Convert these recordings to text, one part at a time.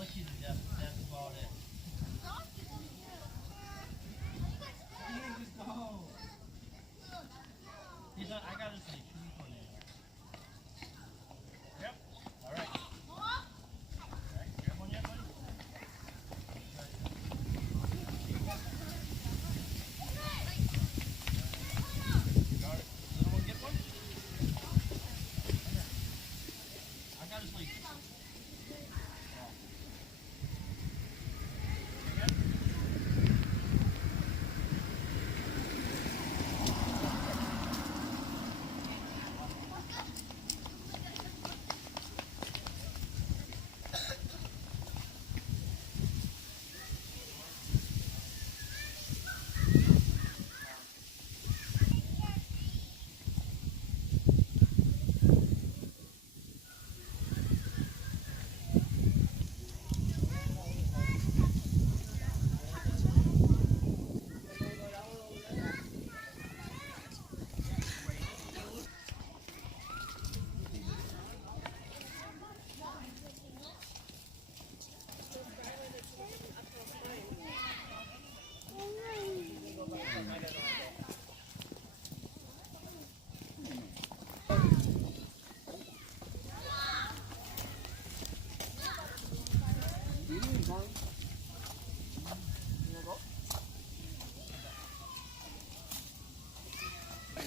lick you to death. That's about it. Just go. I got his like 2 tornadoes. Yep. All right. Grab one yet, buddy? Got it. Little one get one? I got his like.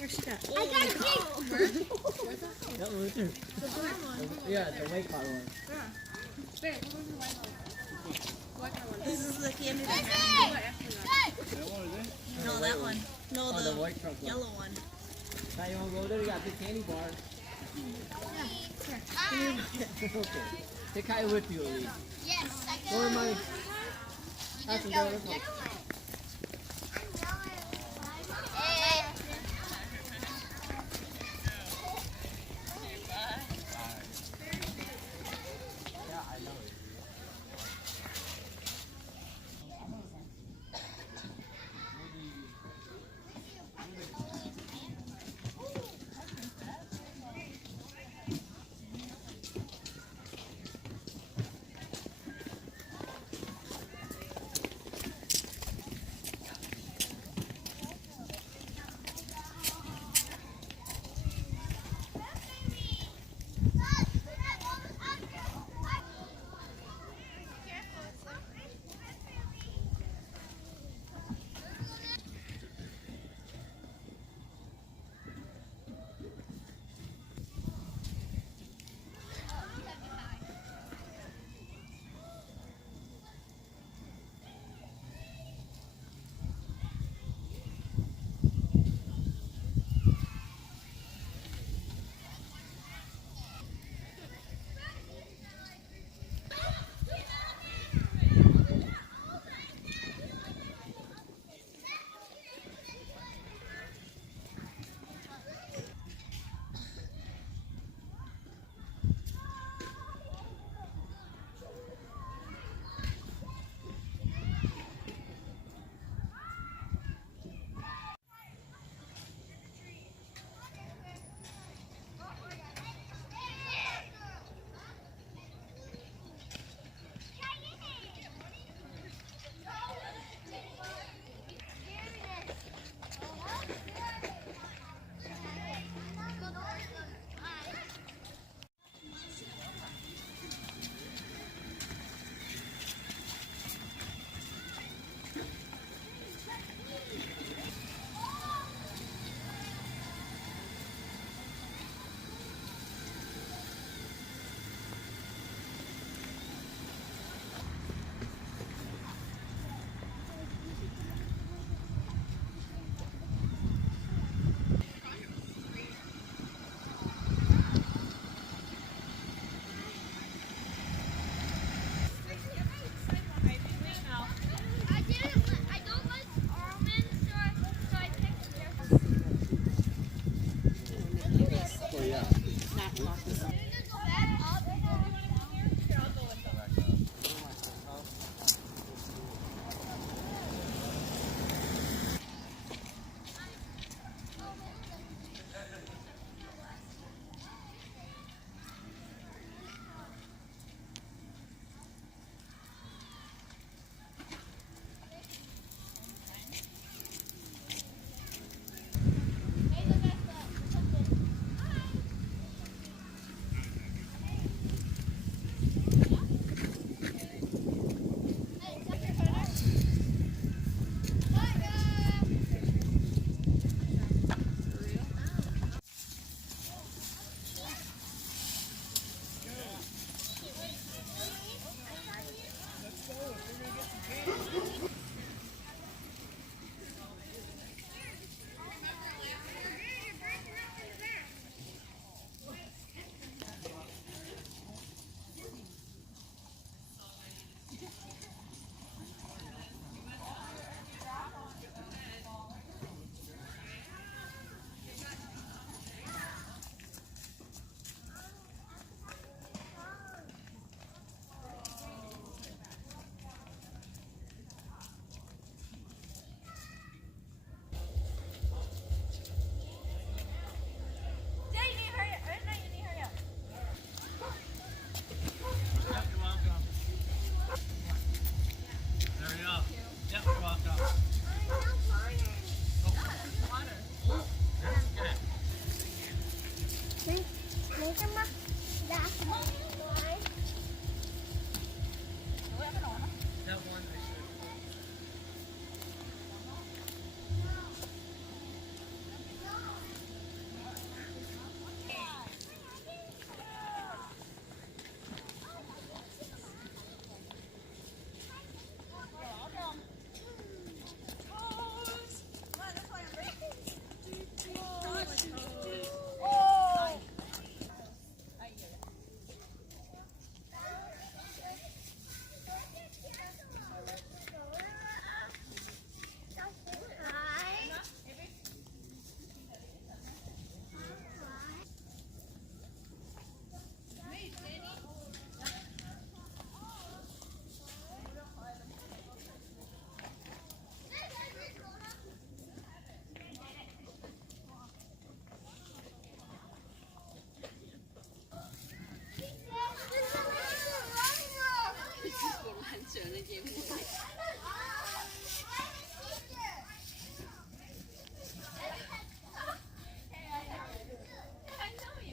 I got a big That one too. Yeah, the white color one. Babe, what was the white one? This is the candy that No, that one. No, Oh, the white truck one. yellow one. Now you want to go there? You got the candy bar. Okay. Take Kai with you, Elise. Yes, I Go with money. That's a girl. Let's go.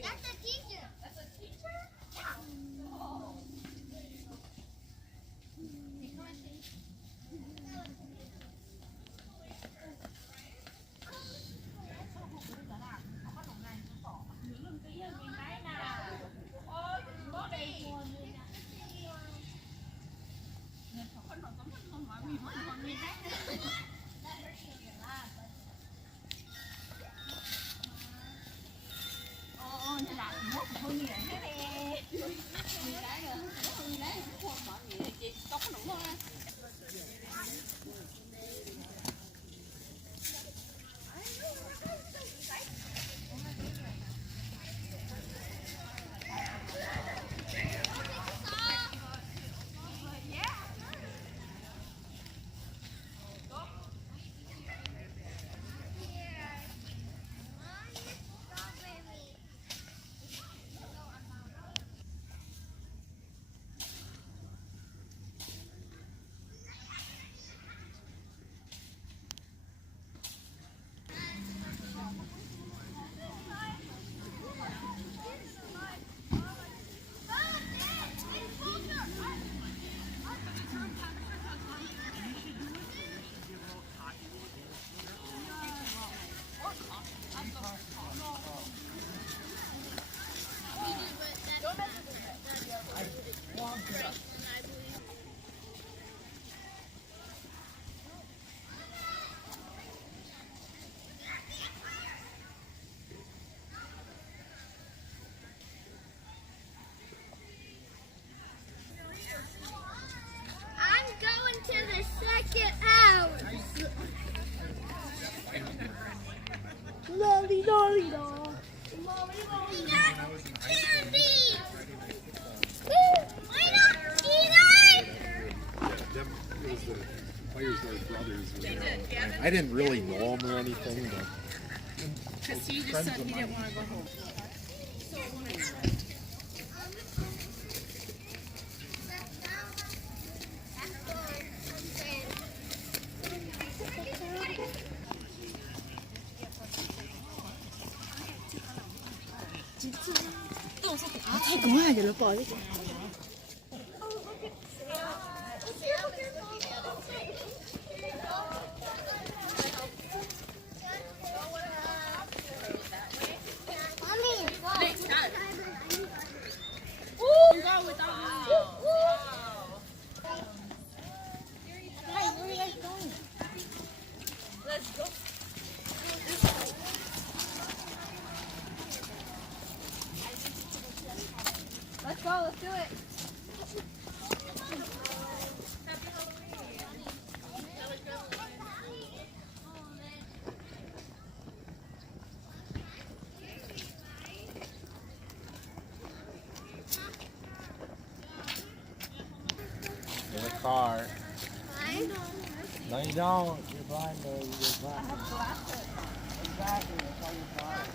That's a teacher. That's a teacher? Yeah. Oh. I'm going to the second house. Lolly, lolly, lolly. We got candy. Why not Tina? Them, it was the players, their brothers. I didn't really know them or anything, but Because he just said he didn't want to go home. Let's go, let's do it. in the car. Why? No, you don't. You're blind, though. You're blind. Exactly. That's why you're blind.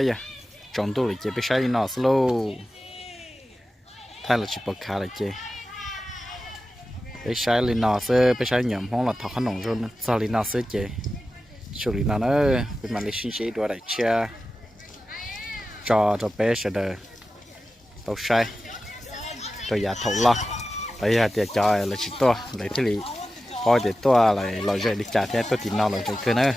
dạ trồng tôi là chế bị sai nó slow thay là chỉ bật khá là chế bị sai lên nó sẽ bị sai nhầm không là thọ khăn nồng rồi sao lên nó sẽ chế xử lý nó nữa bên mà lấy xin chế đua đại chia cho bé sẽ đờ tàu say rồi giả thầu lo bây giờ thì cho là chỉ to lấy thế li coi để to lại lòi rơi đi trả theo tôi tìm nào lòi rơi cơ nữa